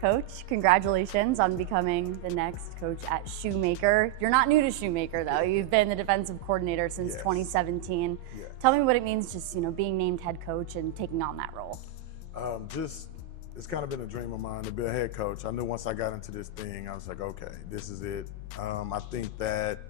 Coach, congratulations on becoming the next coach at Shoemaker. You're not new to Shoemaker though. You've been the defensive coordinator since 2017. Tell me what it means just, being named head coach and taking on that role. It's kind of been a dream of mine to be a head coach. I knew once I got into this thing, I was like, okay, this is it. I think that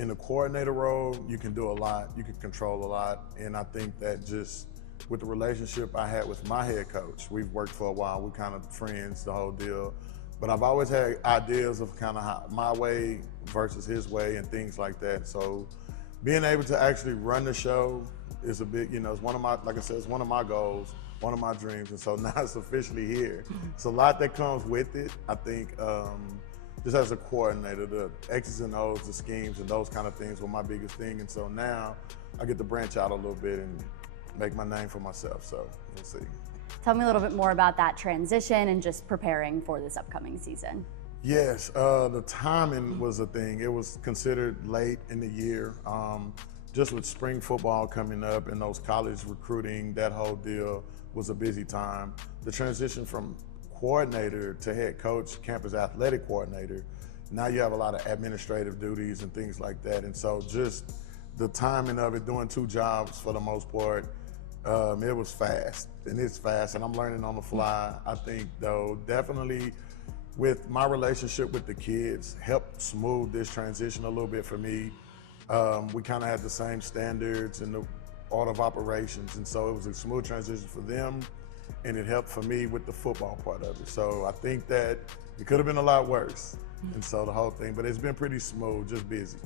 in the coordinator role, you can do a lot, you can control a lot. And I think that just with the relationship I had with my head coach, we've worked for a while, we're kind of friends, the whole deal. But I've always had ideas of kind of how my way versus his way and things like that. So being able to actually run the show is a big, it's one of my, like I said, it's one of my goals, one of my dreams. And so now it's officially here. It's a lot that comes with it. I think just as a coordinator, the X's and O's, the schemes and those kind of things were my biggest thing. And so now I get to branch out a little bit and make my name for myself, so we'll see. Tell me a little bit more about that transition and just preparing for this upcoming season. Yes, the timing was a thing. It was considered late in the year. Just with spring football coming up and those college recruiting, that whole deal was a busy time. The transition from coordinator to head coach, campus athletic coordinator, now you have a lot of administrative duties and things like that. And so just the timing of it, doing two jobs for the most part, it was fast, and it's fast, and I'm learning on the fly. I think, though, definitely with my relationship with the kids, helped smooth this transition a little bit for me. We kind of had the same standards and the order of operations, and so it was a smooth transition for them, and it helped for me with the football part of it. So I think that it could have been a lot worse, and so the whole thing, but it's been pretty smooth, just busy.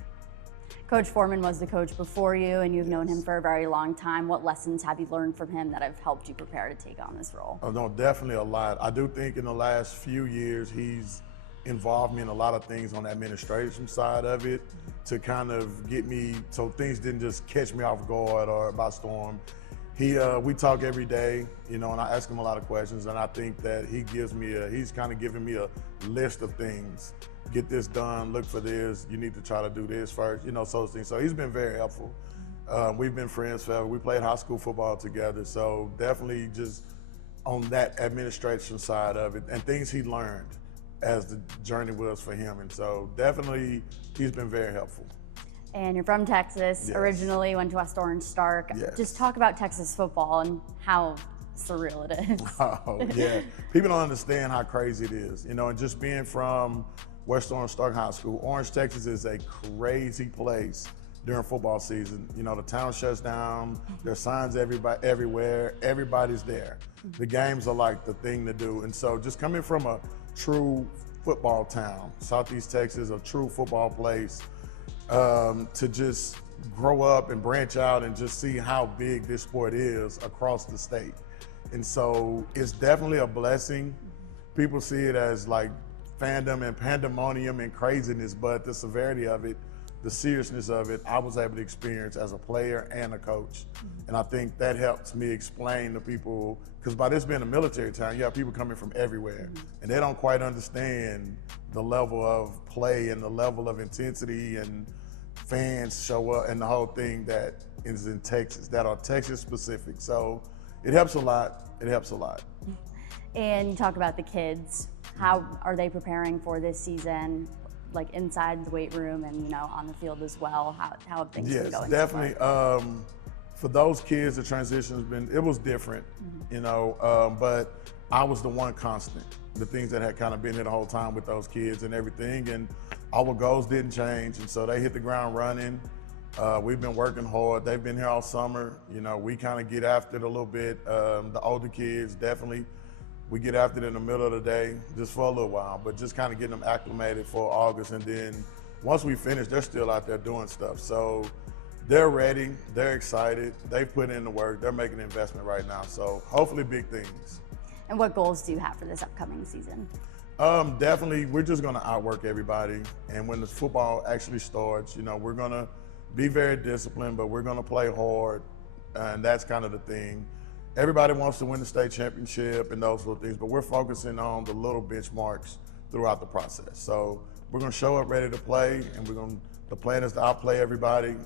Coach Foreman was the coach before you, and you've known him for a very long time. What lessons have you learned from him that have helped you prepare to take on this role? Oh, no, definitely a lot. I do think in the last few years, he's involved me in a lot of things on the administration side of it to kind of get me, so things didn't just catch me off guard or by storm. We talk every day, and I ask him a lot of questions, and I think that he's kind of giving me a list of things. Get this done, look for this, you need to try to do this first, those things. So he's been very helpful. We've been friends forever. We played high school football together, so definitely just on that administration side of it and things he learned as the journey was for him. And so definitely he's been very helpful. And you're from Texas, originally went to West Orange Stark. Yes. Just talk about Texas football and how surreal it is. Oh, yeah. People don't understand how crazy it is, and just being from West Orange Stark High School. Orange, Texas is a crazy place during football season. The town shuts down, there's signs everywhere, everybody's there. The games are like the thing to do. And so just coming from a true football town, Southeast Texas, a true football place, to just grow up and branch out and just see how big this sport is across the state. And so it's definitely a blessing. People see it as like fandom and pandemonium and craziness, but the severity of it, the seriousness of it, I was able to experience as a player and a coach. And I think that helps me explain to people, because by this being a military town, you have people coming from everywhere, and they don't quite understand the level of play and the level of intensity and fans show up and the whole thing that is in Texas, that are Texas specific. So it helps a lot, it helps a lot. And you talk about the kids. How are they preparing for this season, like inside the weight room and on the field as well? How have things been going? Yes, definitely. For those kids, the transition was different, but I was the one constant. The things that had kind of been here the whole time with those kids and everything, and our goals didn't change, and so they hit the ground running. We've been working hard. They've been here all summer. We kind of get after it a little bit. The older kids, definitely. We get after it in the middle of the day, just for a little while, but just kind of getting them acclimated for August. And then once we finish, they're still out there doing stuff. So they're ready, they're excited, they've put in the work, they're making an investment right now. So hopefully big things. And what goals do you have for this upcoming season? Definitely, we're just gonna outwork everybody. And when the football actually starts, we're gonna be very disciplined, but we're gonna play hard. And that's kind of the thing. Everybody wants to win the state championship and those little things, but we're focusing on the little benchmarks throughout the process. So we're going to show up ready to play, and the plan is to outplay everybody,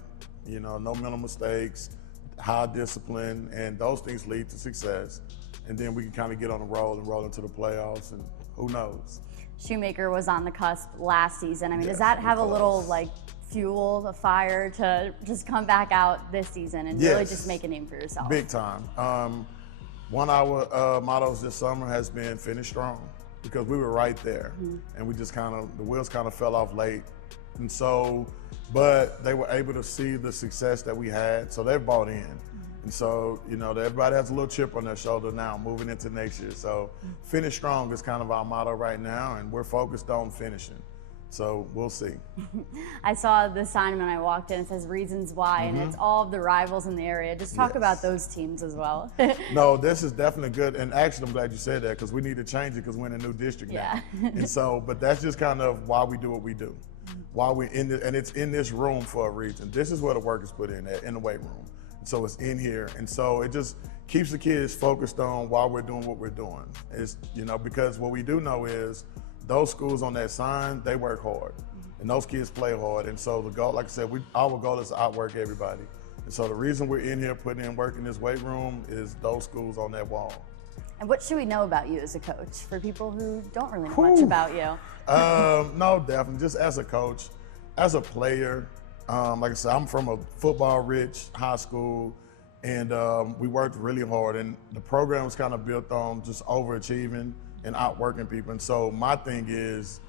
no mental mistakes, high discipline, and those things lead to success. And then we can kind of get on the roll and roll into the playoffs and who knows? Shoemaker was on the cusp last season. I mean, Yes, does that have a close. little like fuel, a fire to just come back out this season and really just make a name for yourself? Big time. One of our mottos this summer has been finish strong, because we were right there, and we just the wheels kind of fell off late. And so, but they were able to see the success that we had, so they've bought in. And so, you know, everybody has a little chip on their shoulder now moving into next year. So finish strong is kind of our motto right now, and we're focused on finishing. So we'll see. I saw the sign when I walked in. It says reasons why, and it's all of the rivals in the area. Just talk about those teams as well. No, this is definitely good. And actually, I'm glad you said that, because we need to change it because we're in a new district now. And so, but that's just kind of why we do what we do. Why we're in the, and it's in this room for a reason. This is where the work is put in the weight room. So it's in here. And so it just keeps the kids focused on why we're doing what we're doing. It's, you know, because what we do know is those schools on that sign, they work hard. And those kids play hard. And so the goal, like I said, our goal is to outwork everybody. And so the reason we're in here putting in work in this weight room is those schools on that wall. And what should we know about you as a coach for people who don't really know much about you? No, definitely. Just as a coach, as a player, like I said, I'm from a football-rich high school, and we worked really hard. And the program was kind of built on just overachieving and outworking people. And so my thing is,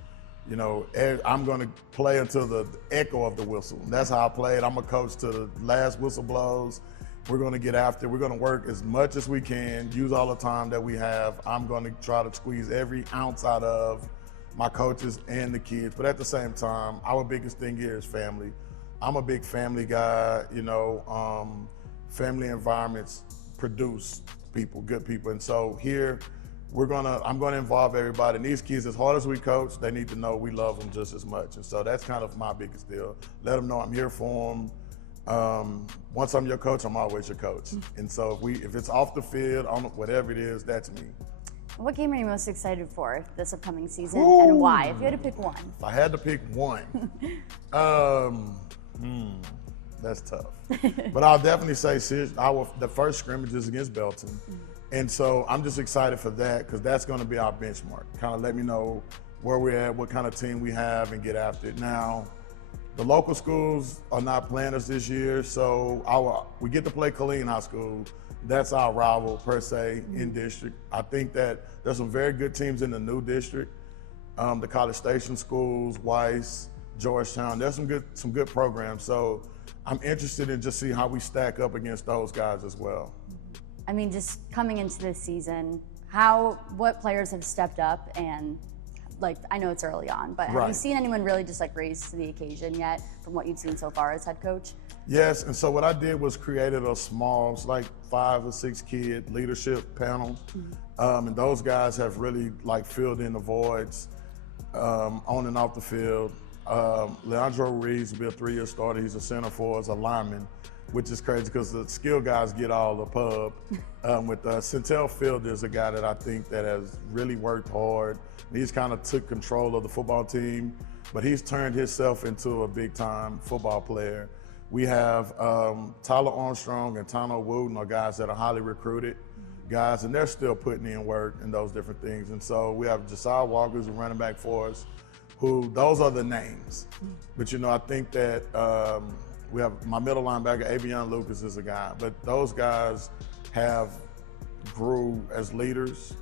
you know, I'm going to play until the echo of the whistle. That's how I played. I'm a coach to the last whistle blows. We're going to get after it. We're going to work as much as we can, use all the time that we have. I'm going to try to squeeze every ounce out of my coaches and the kids. But at the same time, our biggest thing here is family. I'm a big family guy, you know, family environments produce people, good people. And so here, I'm gonna involve everybody. And these kids, as hard as we coach, they need to know we love them just as much. And so that's kind of my biggest deal. Let them know I'm here for them. Once I'm your coach, I'm always your coach. And so if it's off the field, on whatever it is, that's me. What game are you most excited for this upcoming season, and why? If you had to pick one. If I had to pick one, that's tough. But I'll definitely say the first scrimmage is against Belton. And so I'm just excited for that, because that's going to be our benchmark. Kind of let me know where we're at, what kind of team we have, and get after it. Now, the local schools are not playing us this year, so we get to play Killeen High School. That's our rival, per se, in district. I think that there's some very good teams in the new district. The College Station schools, Weiss, Georgetown, there's some good programs. So I'm interested in just see how we stack up against those guys as well. I mean, just coming into this season, what players have stepped up, and like, I know it's early on, but have you seen anyone really just like raise to the occasion yet from what you've seen so far as head coach? Yes, and so what I did was created a small, like 5 or 6 kid leadership panel. And those guys have really like filled in the voids on and off the field. Leandro Reeves will be a 3-year starter. He's a center for us, a lineman, which is crazy because the skill guys get all the pub. With Centel Field is a guy that I think that has really worked hard. He's kind of took control of the football team, but he's turned himself into a big-time football player. We have Tyler Armstrong and Tano Wooten are guys that are highly recruited guys, and they're still putting in work and those different things. And so we have Josiah Walker, who's a running back for us, those are the names. But, you know, I think that we have my middle linebacker, Avion Lucas, is a guy. But those guys have grew as leaders,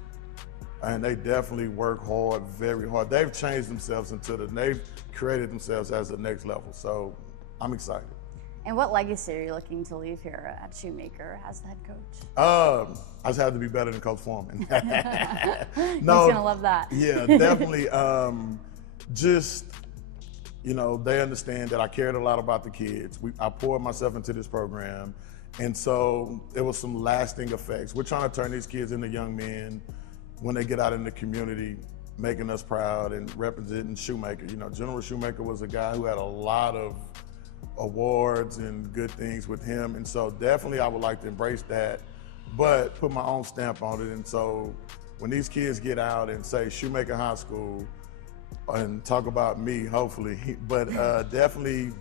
and they definitely work hard, very hard. They've changed themselves they've created themselves as the next level. So I'm excited. And what legacy are you looking to leave here at Shoemaker as the head coach? I just have to be better than Coach Foreman. He's gonna love that. Yeah, definitely. Just, you know, they understand that I cared a lot about the kids. I poured myself into this program, and so there was some lasting effects. We're trying to turn these kids into young men when they get out in the community, making us proud and representing Shoemaker. You know, General Shoemaker was a guy who had a lot of awards and good things with him, and so definitely I would like to embrace that, but put my own stamp on it. And so when these kids get out and say Shoemaker High School and talk about me, hopefully, but definitely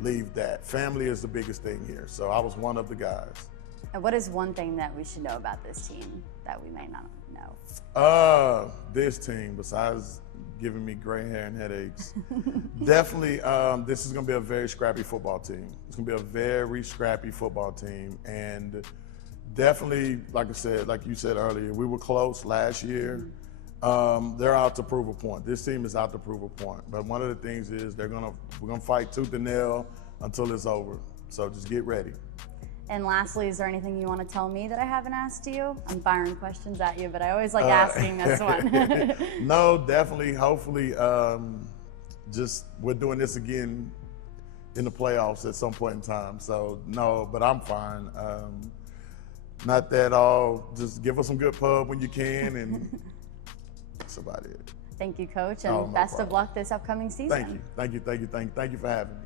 leave that. Family is the biggest thing here, so I was one of the guys. And what is one thing that we should know about this team that we may not know? This team, besides giving me gray hair and headaches, definitely this is going to be a very scrappy football team. It's going to be a very scrappy football team. And definitely, like I said, like you said earlier, we were close last year. They're out to prove a point. This team is out to prove a point. But one of the things is we're gonna fight tooth and nail until it's over. So just get ready. And lastly, is there anything you want to tell me that I haven't asked you? I'm firing questions at you, but I always like asking this one. No, definitely. Hopefully, just we're doing this again in the playoffs at some point in time. So no, but I'm fine. Not that all. Just give us some good pub when you can, and that's about it. Thank you, Coach, and best of luck this upcoming season. Thank you for having me.